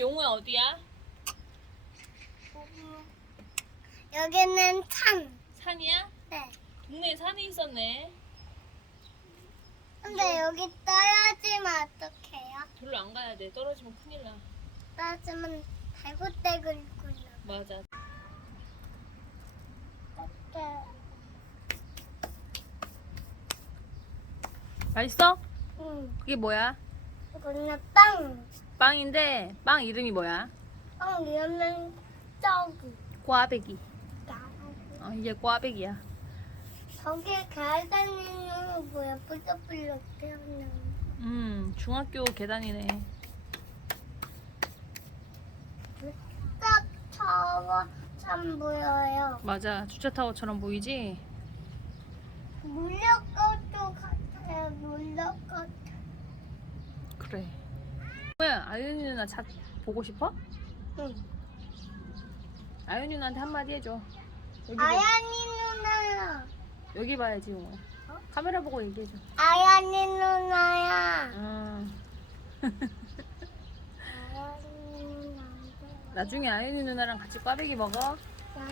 용우야 어디야? 여기는 산. 산이야? 네. 동네에 산이 있었네. 근데 여기 떨어지면 어떡해요? 별로 안 가야 돼. 떨어지면 큰일 나. 떨어지면 달고떼굴 굴러. 맞아. 맛있어? 응. 그게 뭐야? 이거는 빵. 빵인데 빵 이름이 뭐야? 빵 이러면 저기. 꽈배기. 어, 이제 꽈배기야. 저기 가다니는 뭐야? 뿌덕뿌덕 태어나는. 음, 중학교 계단이네. 딱 저거 참 보여요. 맞아. 주차 타워처럼 보이지? 것도 같아요. 물력 것. 그래. 뭐야, 아윤이 누나 자, 보고 싶어? 응. 아윤이 누나한테 한마디 해줘. 여기, 봐. 아야니 누나야. 여기 봐야지, 용호. 어? 카메라 보고 얘기해줘. 아야니 누나야. 음, 아야니 누나. 나중에 아윤이 누나랑 같이 꽈배기 먹어. 나